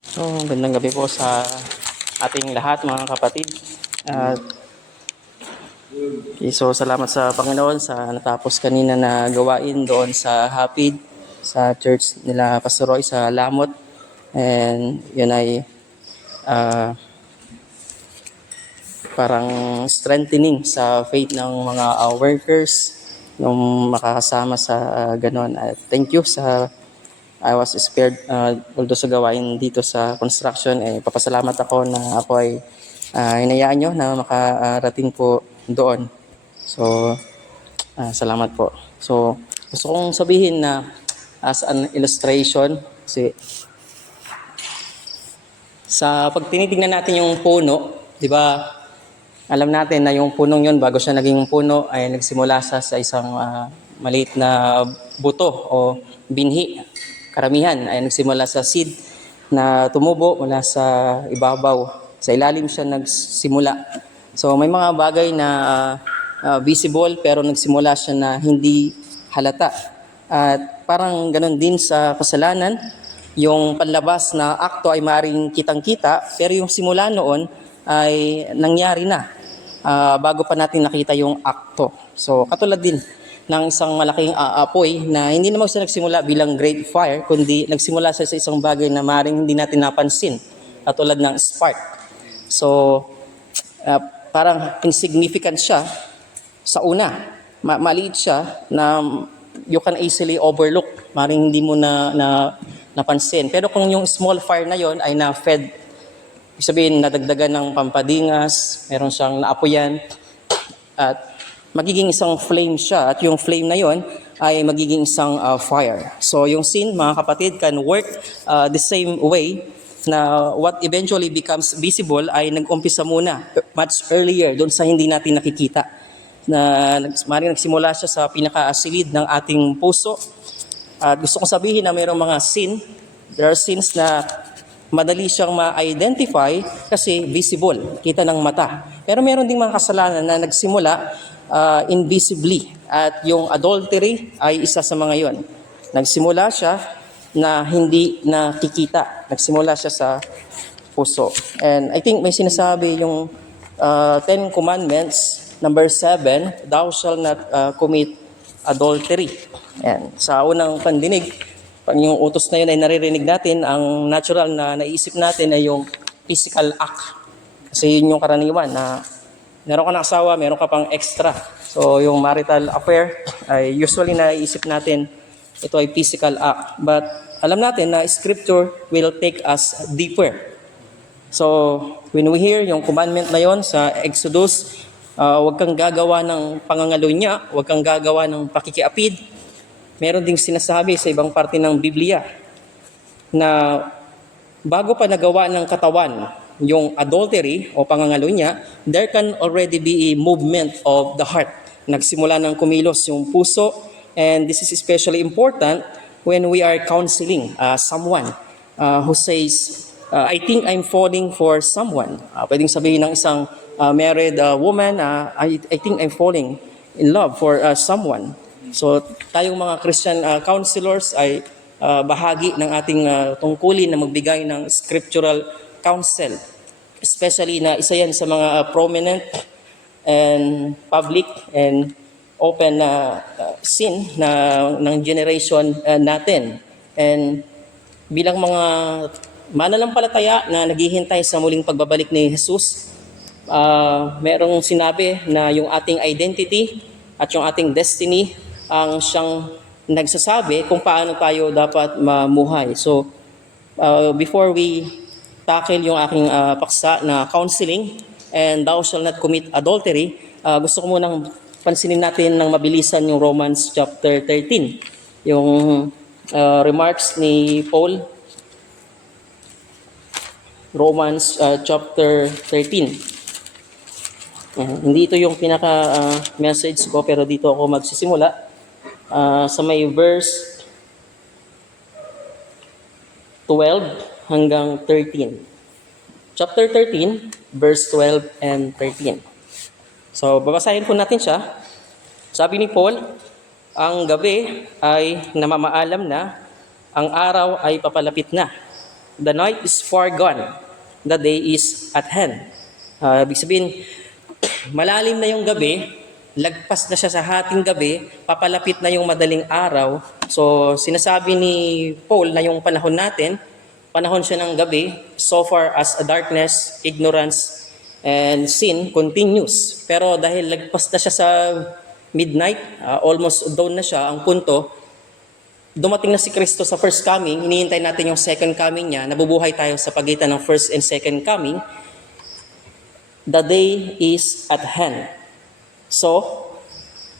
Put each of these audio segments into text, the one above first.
So, gandang gabi po sa ating lahat mga kapatid. At so salamat sa Panginoon sa natapos kanina na gawain doon sa Hapid sa church nila Pastor Roy sa Lamot. And yun ay parang strengthening sa faith ng mga workers nung makakasama sa ganon. At thank you sa I was spared although sa gawain dito sa construction. Papasalamat ako na ako ay hinayaan nyo na makarating po doon. So, salamat po. So, gusto kong sabihin na as an illustration, kasi sa pag tinitingnan natin yung puno, di ba, alam natin na yung punong yun, bago siya naging puno, ay nagsimula sa isang maliit na buto o binhi. Karamihan ay nagsimula sa seed na tumubo mula sa ibabaw. Sa ilalim siya nagsimula. So may mga bagay na visible pero nagsimula siya na hindi halata. At parang ganun din sa kasalanan, yung panlabas na akto ay maaaring kitang-kita pero yung simula noon ay nangyari na bago pa natin nakita yung akto. So katulad din ng isang malaking apoy na hindi naman siya nagsimula bilang great fire, kundi nagsimula siya sa isang bagay na maaaring hindi natin napansin, katulad ng spark. So, parang insignificant siya sa una. Maliit siya na you can easily overlook, maaaring hindi mo napansin. Pero kung yung small fire na yon ay na-fed, ibig sabihin nadagdagan ng pampadingas, meron siyang naapoyan, at magiging isang flame siya, at yung flame na yon ay magiging isang fire. So yung sin, mga kapatid, can work the same way na what eventually becomes visible ay nag-umpisa muna much earlier doon sa hindi natin nakikita. Na maaaring nagsimula siya sa pinakasilid ng ating puso. At gusto kong sabihin na mayroong mga sin, there are sins na madali siyang ma-identify kasi visible, kita ng mata. Pero meron ding mga kasalanan na nagsimula invisibly. At yung adultery ay isa sa mga yon. Nagsimula siya na hindi nakikita. Nagsimula siya sa puso. And I think may sinasabi yung Ten Commandments, number 7, thou shalt not commit adultery. And sa unang pandinig, pag yung utos na yun ay naririnig natin, ang natural na naisip natin ay yung physical act. Kasi yun yung karaniwan na meron ka ng asawa, meron ka pang extra. So yung marital affair ay usually naisip natin ito ay physical act. But alam natin na scripture will take us deeper. So when we hear yung commandment na yon sa Exodus, huwag kang gagawa ng pangangalunya, huwag kang gagawa ng pakikiapid. Meron ding sinasabi sa ibang parte ng Biblia na bago pa nagawa ng katawan yung adultery o pangangalunya, there can already be a movement of the heart. Nagsimula ng kumilos yung puso, and this is especially important when we are counseling someone who says, I think I'm falling for someone. Pwedeng sabihin ng isang married woman, I think I'm falling in love for someone. So tayong mga Christian counselors ay bahagi ng ating tungkulin na magbigay ng scriptural counsel. Especially na isa yan sa mga prominent and public and open sin ng generation natin. And bilang mga mananampalataya na naghihintay sa muling pagbabalik ni Jesus, merong sinabi na yung ating identity at yung ating destiny ang siyang nagsasabi kung paano tayo dapat mamuhay. So, before we tackle yung aking paksa na counseling and thou shall not commit adultery, gusto ko munang pansinin natin ng mabilisan yung Romans chapter 13. Yung remarks ni Paul. Romans chapter 13. Hindi ito yung pinaka-message ko pero dito ako magsisimula sa may verse 12 hanggang 13. Chapter 13, verse 12 and 13. So, babasahin po natin siya. Sabi ni Paul, ang gabi ay namamaalam na, ang araw ay papalapit na. The night is far gone. The day is at hand. Ibig sabihin, malalim na yung gabi, lagpas na siya sa hating gabi, papalapit na yung madaling araw. So, sinasabi ni Paul na yung panahon natin, panahon siya ng gabi, so far as a darkness, ignorance, and sin continues. Pero dahil lagpas na siya sa midnight, almost dawn na siya, ang punto, dumating na si Kristo sa first coming, hinihintay natin yung second coming niya, nabubuhay tayo sa pagitan ng first and second coming. The day is at hand. So,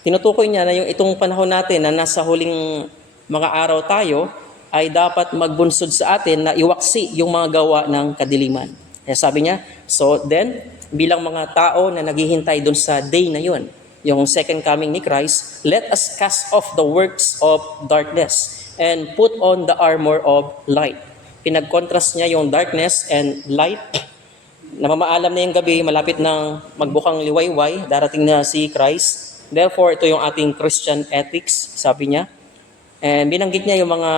tinutukoy niya na yung itong panahon natin na nasa huling mga araw tayo ay dapat magbunsod sa atin na iwaksi yung mga gawa ng kadiliman. Kaya sabi niya, so then, bilang mga tao na naghihintay dun sa day na yun, yung second coming ni Christ, let us cast off the works of darkness and put on the armor of light. Pinag-contrast niya yung darkness and light. Namamaalam na yung gabi, malapit na magbukang liwayway, darating na si Christ. Therefore, ito yung ating Christian ethics, sabi niya. And binanggit niya yung mga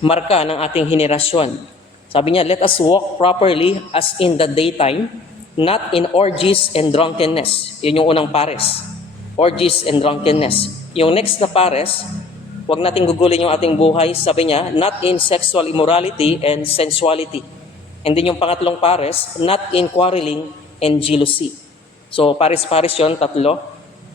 marka ng ating henerasyon. Sabi niya, let us walk properly as in the daytime, not in orgies and drunkenness. Yun yung unang pares. Orgies and drunkenness. Yung next na pares, huwag nating gugulin yung ating buhay. Sabi niya, not in sexual immorality and sensuality. And then yung pangatlong pares, not in quarreling and jealousy. So pares-pares yun, tatlo.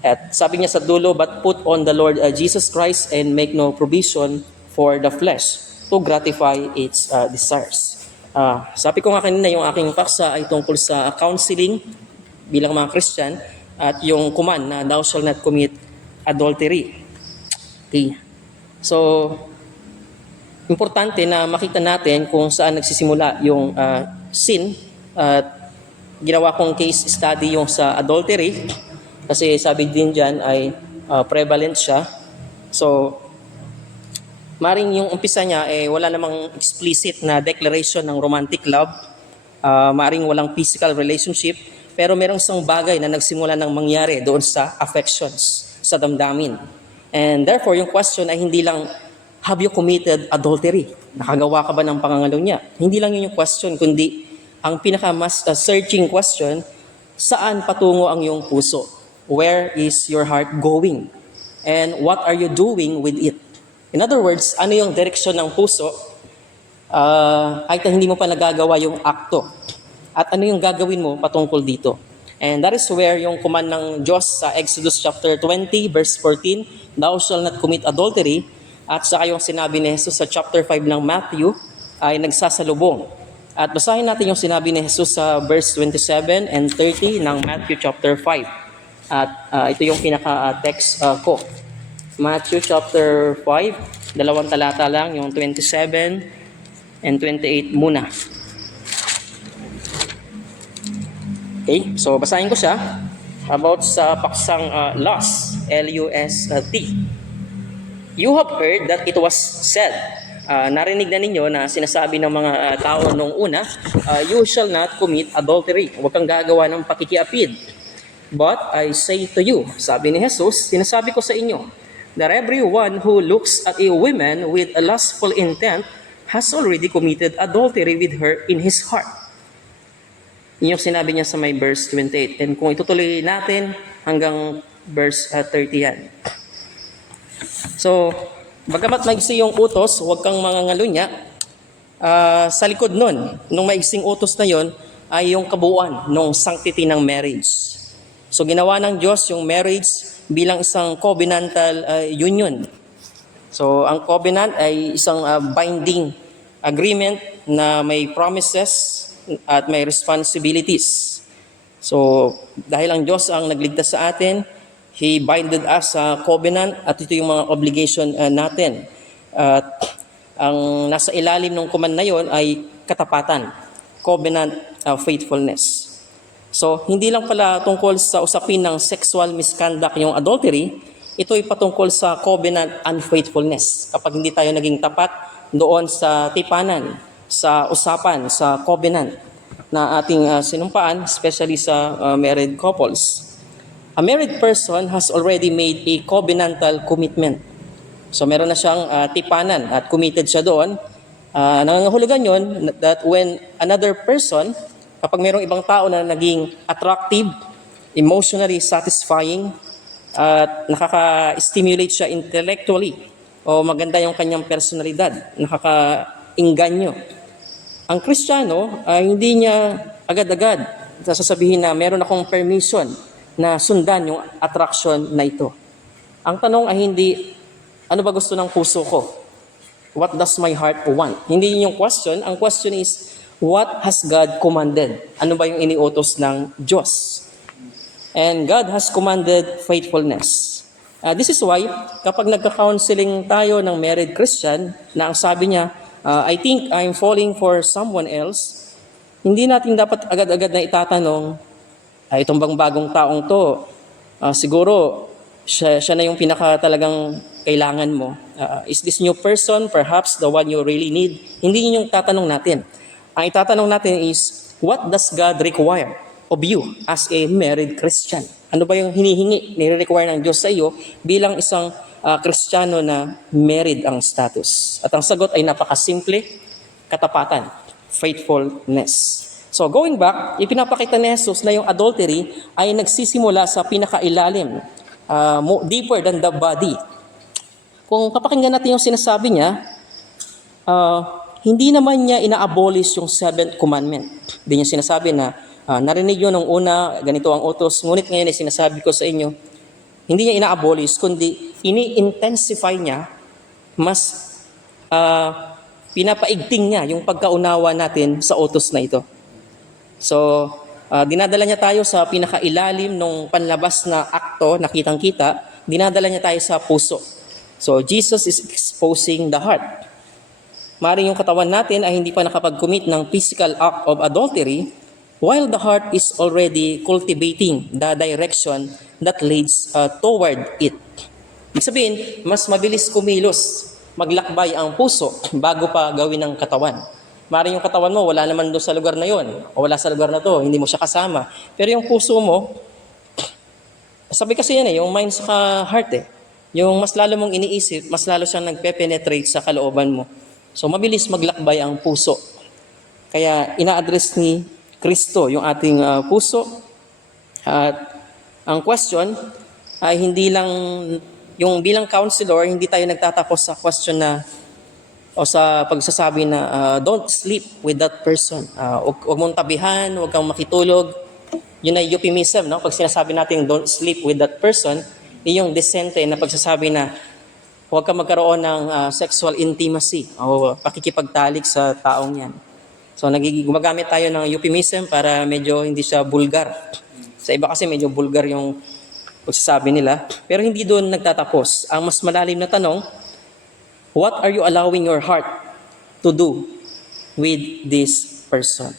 At sabi niya sa dulo, but put on the Lord Jesus Christ and make no provision for the flesh to gratify its desires. Sabi ko nga kanina, yung aking paksa ay tungkol sa counseling bilang mga Christian at yung command na thou shall not commit adultery. Okay. So, importante na makita natin kung saan nagsisimula yung sin. Ginawa kong case study yung sa adultery kasi sabi din dyan ay prevalent siya. So, maring yung umpisa niya wala namang explicit na declaration ng romantic love. Maring walang physical relationship, pero merong isang bagay na nagsimula ng mangyari doon sa affections, sa damdamin. And therefore, yung question ay hindi lang, have you committed adultery? Nakagawa ka ba ng pangangalaw niya? Hindi lang yun yung question, kundi ang pinaka-mas searching question, saan patungo ang iyong puso? Where is your heart going? And what are you doing with it? In other words, ano yung direksyon ng puso kahit hindi mo pa nagagawa yung akto? At ano yung gagawin mo patungkol dito? And that is where yung command ng Diyos sa Exodus chapter 20, verse 14, thou shall not commit adultery, at saka yung sinabi ni Jesus sa chapter 5 ng Matthew ay nagsasalubong. At basahin natin yung sinabi ni Jesus sa verse 27 and 30 ng Matthew chapter 5. At ito yung pinaka-text ko. Matthew chapter 5, dalawang talata lang, yung 27 and 28 muna. Okay, so basahin ko siya about sa paksang lust, L-U-S-T. You have heard that it was said, narinig na ninyo na sinasabi ng mga tao nung una, you shall not commit adultery. Huwag kang gagawa ng pakikiapid. But I say to you, sabi ni Jesus, sinasabi ko sa inyo, that everyone who looks at a woman with a lustful intent has already committed adultery with her in his heart. Yun yung sinabi niya sa may verse 28. And kung itutuloy natin hanggang verse 30 yan. So, bagamat maigsi yung utos, huwag kang mangangalunya, sa likod nun, nung maigsing utos na yon ay yung kabuuan ng sanctity ng marriage. So, ginawa ng Diyos yung marriage bilang isang covenantal union. So, ang covenant ay isang binding agreement na may promises at may responsibilities. So, dahil ang Diyos ang nagligtas sa atin, He binded us sa covenant at ito yung mga obligation natin. At ang nasa ilalim ng command na yon ay katapatan, covenant faithfulness. So, hindi lang pala tungkol sa usapin ng sexual misconduct yung adultery, ito ay patungkol sa covenant unfaithfulness. Kapag hindi tayo naging tapat doon sa tipanan, sa usapan, sa covenant na ating sinumpaan, especially sa married couples. A married person has already made a covenantal commitment. So meron na siyang tipanan at committed siya doon Nangangahulugan yon that when another person, kapag mayroong ibang tao na naging attractive, emotionally satisfying, at nakaka-stimulate siya intellectually, o maganda yung kanyang personalidad, nakaka-inganyo. Ang Kristiyano ay hindi niya agad-agad sasabihin na meron akong permission na sundan yung attraction na ito. Ang tanong ay hindi, ano ba gusto ng puso ko? What does my heart want? Hindi yun yung question. Ang question is, what has God commanded? Ano ba yung iniutos ng Diyos? And God has commanded faithfulness. This is why, kapag nagka-counseling tayo ng married Christian, na ang sabi niya, I think I'm falling for someone else, hindi natin dapat agad-agad na itatanong, itong bang bagong taong to, siguro siya na yung pinaka talagang kailangan mo. Is this new person perhaps the one you really need? Hindi yun yung tatanong natin. Ang itatanong natin is, what does God require of you as a married Christian? Ano ba yung hinihingi, nire-require ng Diyos sa iyo bilang isang Kristiyano na married ang status? At ang sagot ay napakasimple, katapatan, faithfulness. So going back, ipinapakita ni Jesus na yung adultery ay nagsisimula sa pinakailalim, deeper than the body. Kung papakinggan natin yung sinasabi niya, hindi naman niya ina-abolish yung seventh commandment. Hindi niya sinasabi na, narinig yun nung una, ganito ang utos, ngunit ngayon ay sinasabi ko sa inyo, hindi niya ina-abolish, kundi ini-intensify niya, mas pinapaigting niya yung pagkaunawa natin sa utos na ito. So, dinadala niya tayo sa pinakailalim ng panlabas na akto na kitang-kita, dinadala niya tayo sa puso. So, Jesus is exposing the heart. Maaaring yung katawan natin ay hindi pa nakapag-commit ng physical act of adultery, while the heart is already cultivating the direction that leads toward it. Ibig sabihin, mas mabilis kumilos, maglakbay ang puso bago pa gawin ng katawan. Maaaring yung katawan mo, wala naman doon sa lugar na yon, o wala sa lugar na to, hindi mo siya kasama. Pero yung puso mo, sabi kasi yan yung mind sa heart Yung mas lalo mong iniisip, mas lalo siyang nagpe-penetrate sa kalooban mo. So mabilis maglakbay ang puso. Kaya ina-address ni Kristo yung ating puso. At ang question ay hindi lang, yung bilang counselor, hindi tayo nagtatapos sa question na o sa pagsasabi na don't sleep with that person. Huwag mong tabihan, huwag kang makitulog. Yun ay euphemism, no? Pag sinasabi natin don't sleep with that person, yung decente na pagsasabi na huwag kang magkaroon ng sexual intimacy o pakikipagtalik sa taong yan. So gumagamit tayo ng euphemism para medyo hindi siya bulgar. Sa iba kasi medyo bulgar yung pagsasabi nila. Pero hindi doon nagtatapos. Ang mas malalim na tanong, what are you allowing your heart to do with this person?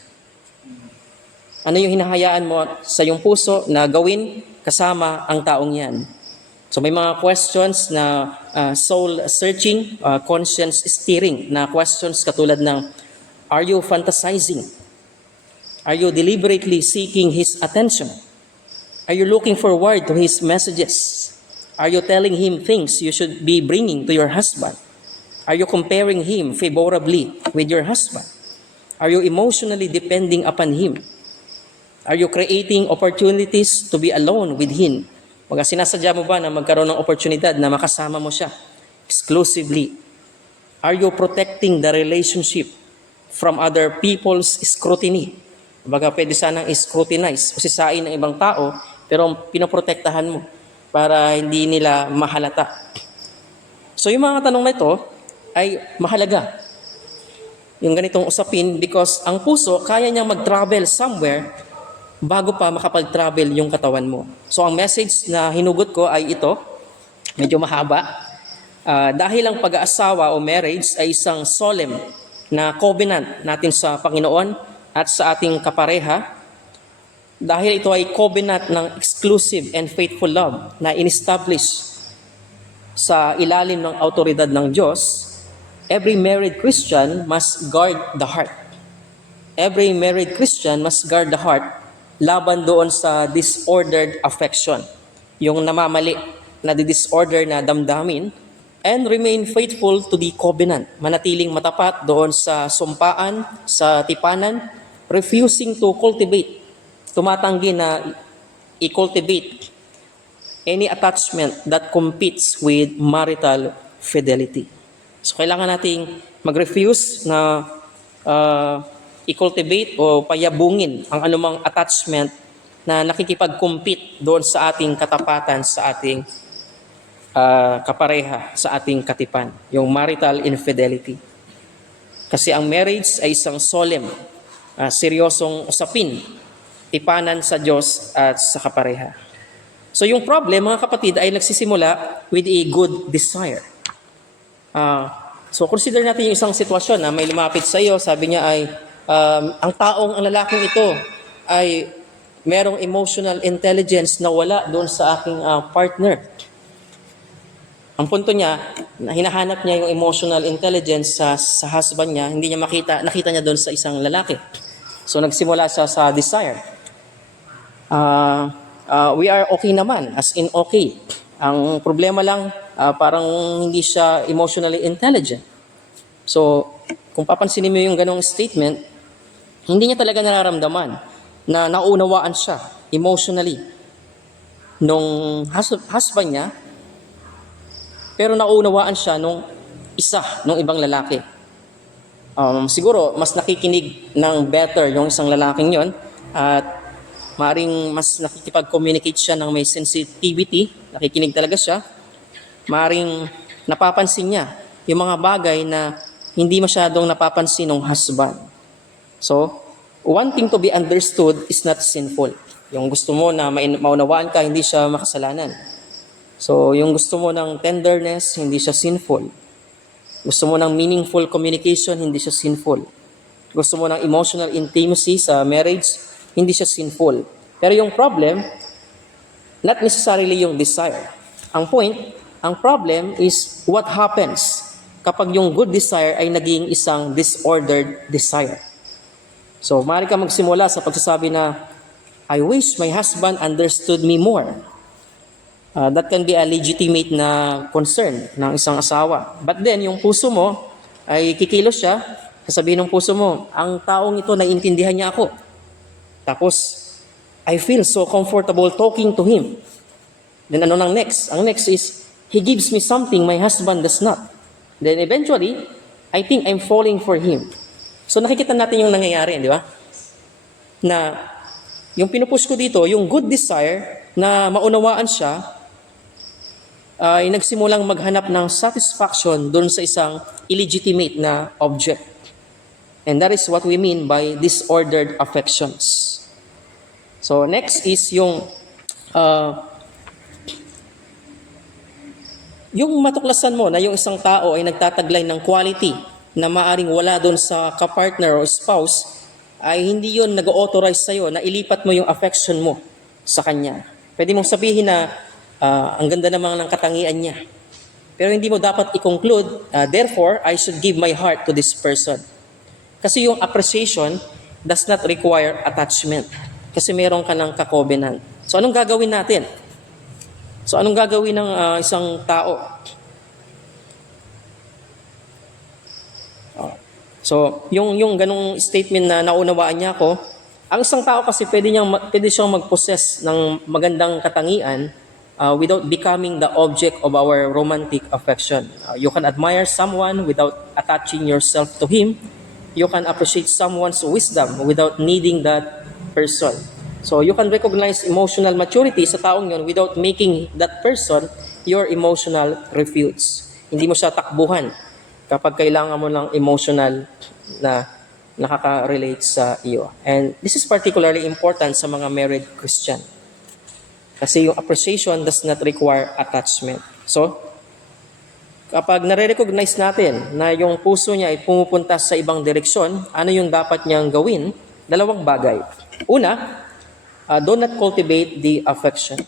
Ano yung hinahayaan mo sa iyong puso na gawin kasama ang taong yan? So may mga questions na soul searching, conscience steering na questions katulad ng, are you fantasizing? Are you deliberately seeking His attention? Are you looking forward to His messages? Are you telling Him things you should be bringing to your husband? Are you comparing Him favorably with your husband? Are you emotionally depending upon Him? Are you creating opportunities to be alone with Him? Mga sinasadya mo ba na magkaroon ng oportunidad na makasama mo siya exclusively? Are you protecting the relationship from other people's scrutiny? Baga pwede sanang scrutinize o sisain ng ibang tao, pero pinoprotektahan mo para hindi nila mahalata. So yung mga tanong na ito ay mahalaga. Yung ganitong usapin because ang puso kaya niyang mag-travel somewhere bago pa makapag-travel yung katawan mo. So ang message na hinugot ko ay ito, medyo mahaba. Dahil ang pag-aasawa o marriage ay isang solemn na covenant natin sa Panginoon at sa ating kapareha, dahil ito ay covenant ng exclusive and faithful love na in-establish sa ilalim ng autoridad ng Diyos, every married Christian must guard the heart. Every married Christian must guard the heart laban doon sa disordered affection. Yung namamali na disorder na damdamin and remain faithful to the covenant. Manatiling matapat doon sa sumpaan, sa tipanan, refusing to cultivate, tumatanggi na i-cultivate any attachment that competes with marital fidelity. So kailangan nating mag-refuse na i-cultivate o payabungin ang anumang attachment na nakikipag-compete doon sa ating katapatan, sa ating kapareha, sa ating katipan, yung marital infidelity. Kasi ang marriage ay isang solemn, seryosong usapin, tipanan sa Diyos at sa kapareha. So yung problem, mga kapatid, ay nagsisimula with a good desire. So consider natin yung isang sitwasyon na may lumapit sa iyo, sabi niya ay, ang lalaking ito ay merong emotional intelligence na wala doon sa aking partner. Ang punto niya, hinahanap niya yung emotional intelligence sa husband niya, hindi niya nakita niya doon sa isang lalaki. So nagsimula siya sa desire. We are okay naman, as in okay. Ang problema lang, parang hindi siya emotionally intelligent. So, kung papansinin mo yung ganong statement, hindi niya talaga nararamdaman na naunawaan siya emotionally nung husband niya, pero naunawaan siya nung ibang lalaki. Siguro, mas nakikinig ng better yung isang lalaking yon at maring mas nakikipag-communicate siya ng may sensitivity, nakikinig talaga siya, maring napapansin niya yung mga bagay na hindi masyadong napapansin ng husband. So, wanting to be understood is not sinful. Yung gusto mo na maunawaan ka, hindi siya makasalanan. So, yung gusto mo ng tenderness, hindi siya sinful. Gusto mo ng meaningful communication, hindi siya sinful. Gusto mo ng emotional intimacy sa marriage, hindi siya sinful. Pero yung problem, not necessarily yung desire. Ang problem is what happens kapag yung good desire ay naging isang disordered desire. So, maaari ka magsimula sa pagsasabi na, I wish my husband understood me more. That can be a legitimate na concern ng isang asawa. But then, yung puso mo ay kikilos siya, sasabihin ng puso mo, ang taong ito, naiintindihan niya ako. Tapos, I feel so comfortable talking to him. Then ano nang next? Ang next is, he gives me something my husband does not. Then eventually, I think I'm falling for him. So nakikita natin yung nangyayari, di ba? Na yung pinupush ko dito, yung good desire na maunawaan siya, ay nagsimulang maghanap ng satisfaction doon sa isang illegitimate na object. And that is what we mean by disordered affections. So next is yung matuklasan mo na yung isang tao ay nagtataglay ng quality na maaring wala doon sa kapartner o spouse, ay hindi yun nag-authorize sa'yo na ilipat mo yung affection mo sa kanya. Pwede mong sabihin na ang ganda namang ng katangian niya. Pero hindi mo dapat i-conclude, therefore, I should give my heart to this person. Kasi yung appreciation does not require attachment. Kasi meron ka ng ka-covenant. So anong gagawin natin? So anong gagawin ng isang tao? So yung ganung statement na naunawaan niya ako, ang isang tao kasi pwede siyang mag-possess ng magandang katangian without becoming the object of our romantic affection. You can admire someone without attaching yourself to him. You can appreciate someone's wisdom without needing that person. So you can recognize emotional maturity sa taong yon without making that person your emotional refuge. Hindi mo siya takbuhan kapag kailangan mo ng emotional na nakaka-relate sa iyo. And this is particularly important sa mga married Christian. Kasi yung appreciation does not require attachment. So, kapag nare-recognize natin na yung puso niya ay pumupunta sa ibang direksyon, ano yung dapat niyang gawin? Dalawang bagay. Una, do not cultivate the affection.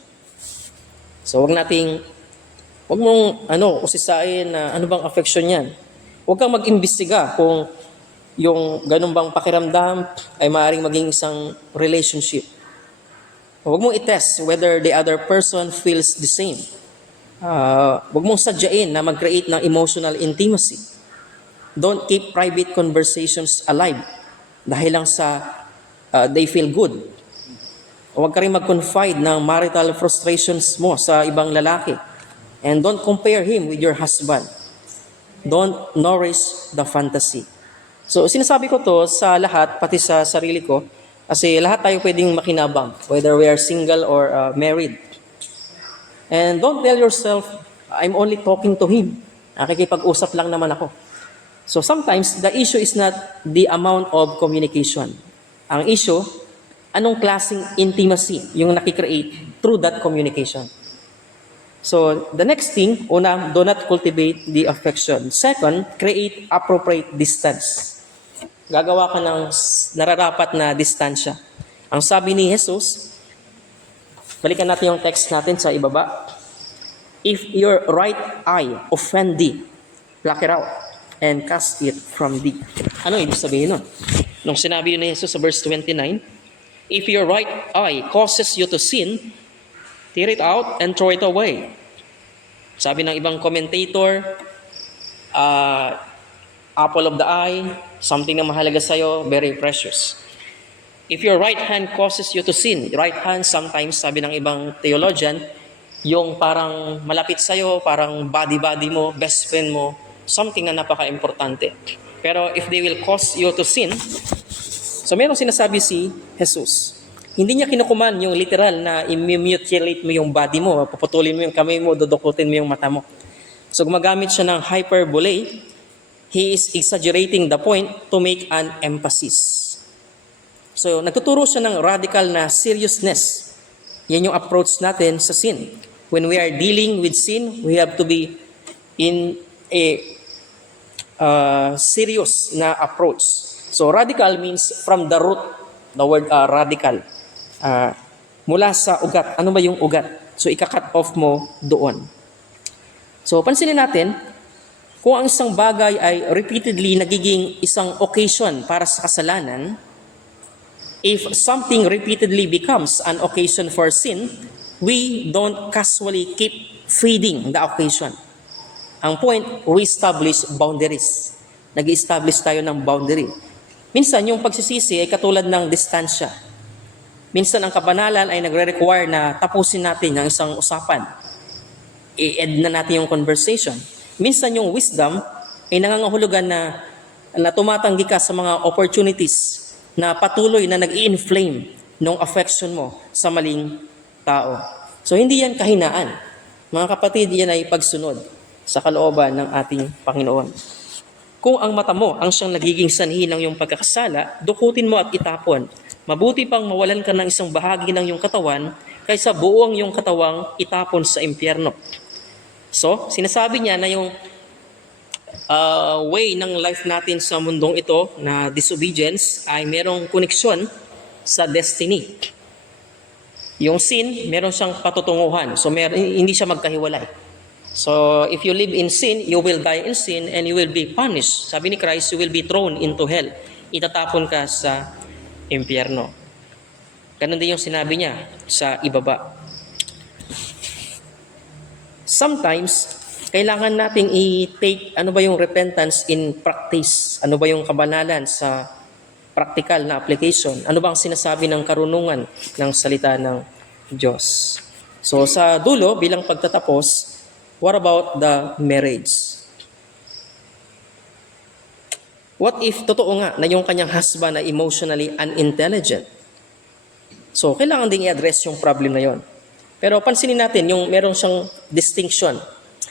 So, wag mong usisain na ano bang affection yan. Huwag kang mag-imbestiga kung yung ganun bang pakiramdam ay maaaring maging isang relationship. Huwag mong i-test whether the other person feels the same. Huwag mong sadyain na mag-create ng emotional intimacy. Don't keep private conversations alive dahil lang sa they feel good. Huwag ka rin mag-confide ng marital frustrations mo sa ibang lalaki. And don't compare him with your husband. Don't nourish the fantasy. So sinasabi ko to sa lahat, pati sa sarili ko, kasi lahat tayo pwedeng makinabang, whether we are single or married. And don't tell yourself, I'm only talking to him. Nakikipag-usap lang naman ako. So sometimes, the issue is not the amount of communication. Ang issue, anong klaseng intimacy yung nakikreate through that communication. So the next thing, una, do not cultivate the affection. Second, create appropriate distance. Gagawa ka ng nararapat na distansya. Ang sabi ni Jesus, balikan natin yung text natin sa ibaba. If your right eye offend thee, pluck it out and cast it from thee. Ano ibig sabihin nun? Nung sinabi ni Jesus sa verse 29, if your right eye causes you to sin, tear it out and throw it away. Sabi ng ibang commentator, apple of the eye, something na mahalaga sa'yo, very precious. If your right hand causes you to sin, right hand sometimes, sabi ng ibang theologian, yung parang malapit sa'yo, parang body-body mo, best friend mo, something na napaka-importante. Pero if they will cause you to sin, so merong sinasabi si Jesus. Hindi niya kinukuman yung literal na i-mutilate mo yung body mo, paputulin mo yung kamay mo, dudukutin mo yung mata mo. So gumagamit siya ng hyperbole. He is exaggerating the point to make an emphasis. So nagtuturo siya ng radical na seriousness. Yan yung approach natin sa sin. When we are dealing with sin, we have to be in a serious na approach. So radical means from the root, the word radical. Mula sa ugat. Ano ba yung ugat? So ika-cut off mo doon. So pansinin natin, kung ang isang bagay ay repeatedly nagiging isang occasion para sa kasalanan, if something repeatedly becomes an occasion for sin, we don't casually keep feeding the occasion. Ang point, we establish boundaries. Nag-establish tayo ng boundary. Minsan, yung pagsisisi ay katulad ng distansya. Minsan, ang kabanalan ay nagre-require na tapusin natin ang isang usapan. I-end na natin yung conversation. Minsan, yung wisdom ay nangangahulugan na tumatanggi ka sa mga opportunities na patuloy na nag-i-inflame ng affection mo sa maling tao. So, hindi yan kahinaan. Mga kapatid, yan ay pagsunod sa kalooban ng ating Panginoon. Kung ang mata mo ang siyang nagiging sanhi ng iyong pagkakasala, dukutin mo at itapon. Mabuti pang mawalan ka ng isang bahagi ng iyong katawan kaysa buo ang iyong katawang itapon sa impyerno. So, sinasabi niya na yung way ng life natin sa mundong ito na disobedience ay merong koneksyon sa destiny. Yung sin, meron siyang patutunguhan. So, hindi siya magkahiwalay. So, if you live in sin, you will die in sin and you will be punished. Sabi ni Christ, you will be thrown into hell. Itatapon ka sa impyerno. Ganun din yung sinabi niya sa ibaba. Sometimes, kailangan nating i-take ano ba yung repentance in practice? Ano ba yung kabanalan sa practical na application? Ano ba ang sinasabi ng karunungan ng salita ng Diyos? So, sa dulo, bilang pagtatapos, what about the marriage? What if totoo nga na yung kanyang husband ay emotionally unintelligent? So, kailangan ding i-address yung problem na yon. Pero pansinin natin, yung meron siyang distinction.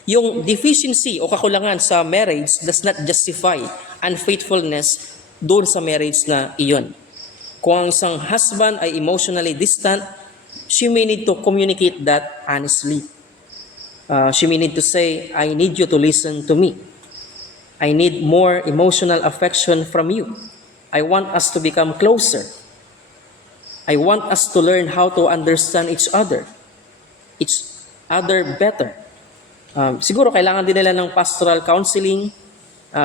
Yung deficiency o kakulangan sa marriage does not justify unfaithfulness doon sa marriage na iyon. Kung ang isang husband ay emotionally distant, she may need to communicate that honestly. She may need to say, I need you to listen to me. I need more emotional affection from you. I want us to become closer. I want us to learn how to understand each other better. Siguro kailangan din nila ng pastoral counseling.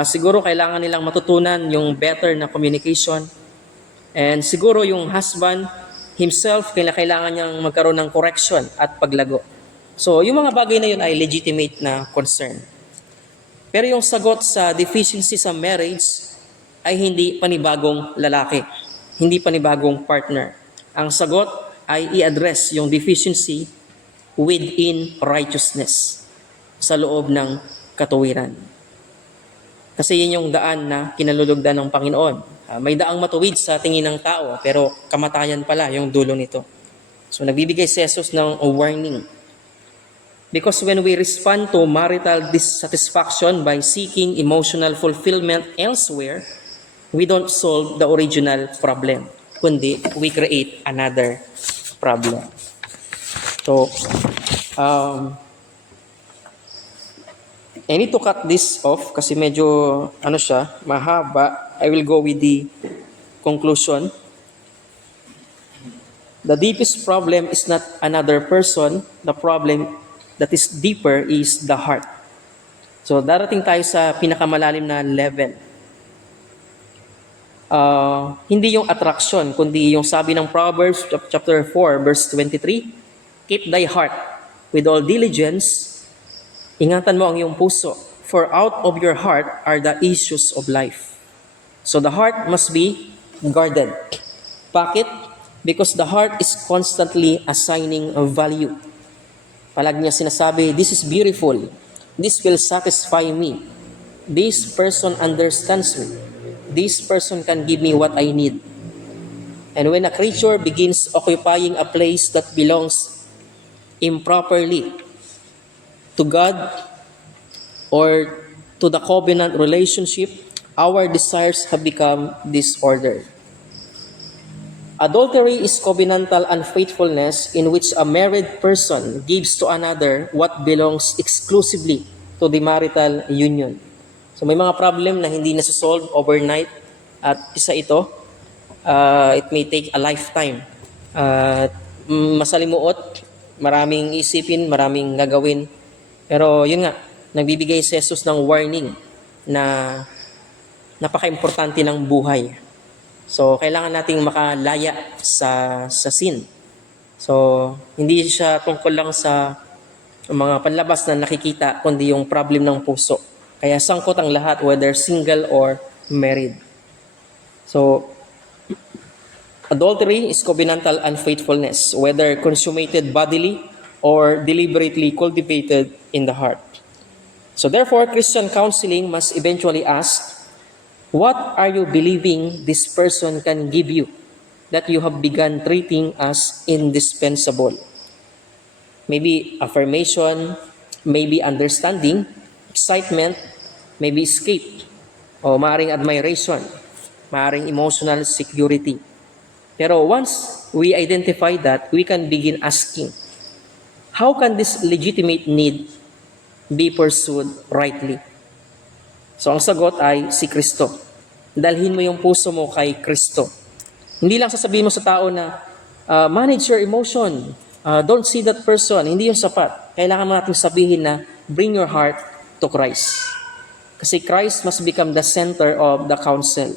Siguro kailangan nilang matutunan yung better na communication. And siguro yung husband himself, kailangan niyang magkaroon ng correction at paglago. So, yung mga bagay na yun ay legitimate na concern. Pero yung sagot sa deficiency sa marriage ay hindi panibagong lalaki, hindi panibagong partner. Ang sagot ay i-address yung deficiency within righteousness, sa loob ng katuwiran. Kasi yun yung daan na kinalulugdan ng Panginoon. May daang matuwid sa tingin ng tao, pero kamatayan pala yung dulo nito. So nagbibigay si Jesus ng warning. Because when we respond to marital dissatisfaction by seeking emotional fulfillment elsewhere, we don't solve the original problem, kundi we create another problem. So, I need to cut this off kasi medyo mahaba. I will go with the conclusion. The deepest problem is not another person. The problem that is deeper is the heart. So darating tayo sa pinakamalalim na level. Hindi yung attraction, kundi yung sabi ng Proverbs chapter 4 verse 23, keep thy heart with all diligence. Ingatan mo ang iyong puso, for out of your heart are the issues of life. So the heart must be guarded. Bakit? Because the heart is constantly assigning a value. Palagi niya sinasabi, this is beautiful. This will satisfy me. This person understands me. This person can give me what I need. And when a creature begins occupying a place that belongs improperly to God or to the covenant relationship, our desires have become disordered. Adultery is covenantal unfaithfulness in which a married person gives to another what belongs exclusively to the marital union. So may mga problem na hindi nasusolve overnight at isa ito, it may take a lifetime. Masalimuot, maraming isipin, maraming gagawin. Pero yun nga, nagbibigay si Jesus ng warning na napaka-importante ng buhay. So, kailangan nating makalaya sa sin. So, hindi siya tungkol lang sa mga panlabas na nakikita, kundi yung problem ng puso. Kaya sangkot ang lahat, whether single or married. So, adultery is covenantal unfaithfulness, whether consummated bodily or deliberately cultivated in the heart. So, therefore, Christian counseling must eventually ask, what are you believing this person can give you that you have begun treating as indispensable? Maybe affirmation, maybe understanding, excitement, maybe escape, o maaring admiration, maaring emotional security. Pero once we identify that, we can begin asking, how can this legitimate need be pursued rightly? So ang sagot ay si Kristo. Dalhin mo yung puso mo kay Kristo. Hindi lang sasabihin mo sa tao na manage your emotion. Don't see that person. Hindi yung sapat. Kailangan mo natin sabihin na bring your heart to Christ. Kasi Christ must become the center of the counsel.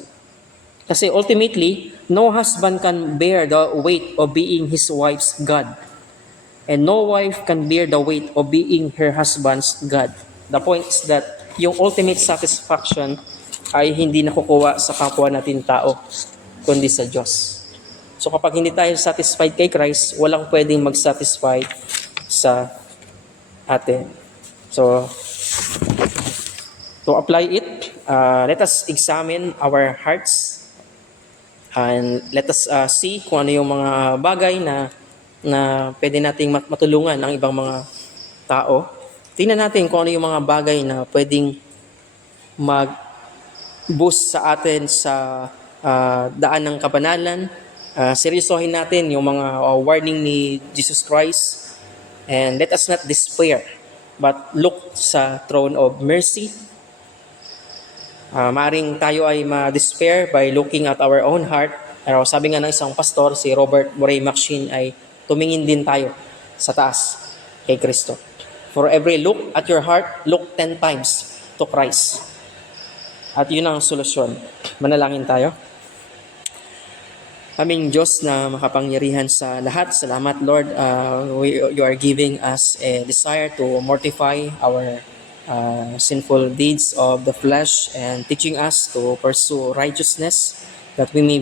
Kasi ultimately, no husband can bear the weight of being his wife's God. And no wife can bear the weight of being her husband's God. The point is that yung ultimate satisfaction ay hindi nakukuha sa kapwa natin tao, kundi sa Diyos. So kapag hindi tayo satisfied kay Christ, walang pwedeng mag-satisfy sa atin. So, to apply it, let us examine our hearts and let us see kung ano yung mga bagay na pwede nating matulungan ng ibang mga tao. Tingnan natin kung ano yung mga bagay na pwedeng mag-boost sa atin sa daan ng kabanalan. Seryosohin natin yung mga warning ni Jesus Christ. And let us not despair, but look sa throne of mercy. Maaring tayo ay ma-despair by looking at our own heart. Pero sabi nga ng isang pastor, si Robert Murray Maxine, ay tumingin din tayo sa taas kay Kristo. For every look at your heart, look 10 times to Christ. At yun ang solusyon. Manalangin tayo. Aming Diyos na makapangyarihan sa lahat, salamat Lord. You are giving us a desire to mortify our sinful deeds of the flesh and teaching us to pursue righteousness that we may be